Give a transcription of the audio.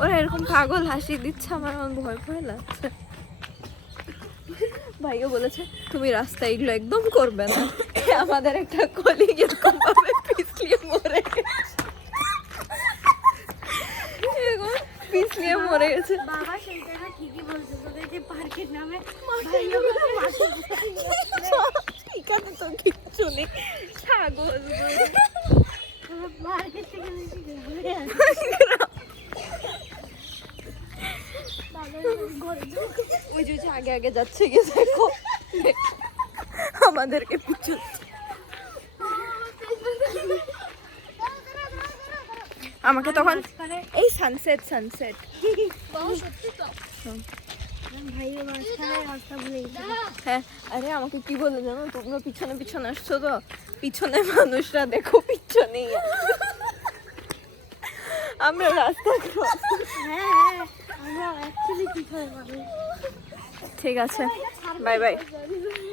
ওরা এরকম পাগল হাসি দিচ্ছে, আমার ভয় ভয় লাগছে। ভাইও বলেছে তুমি রাস্তায় এগুলো একদম করবে না। আমাদের একটা কলিগ এরকম ভাবে পিছলিয়ে মরে পিছলিয়ে মরে গেছে। বাবা সেইটা ঠিকই বলছে, তোদের যে পার্কের নামে এখানে তো কিচ্ছু নেই, ছাগল মার্কেট থেকে ওই যে আগে আগে যাচ্ছে, গিয়ে দেখো আমাদেরকে পিছু। আমাকে তখন এই সানসেট সানসেট হ্যাঁ, আরে আমাকে কি বলে জানো, তোমরা পিছনে পিছনে আসছো তো, পিছনে মানুষরা দেখো পিছনেই আমরা রাস্তা ঠিক আছে, বাই বাই।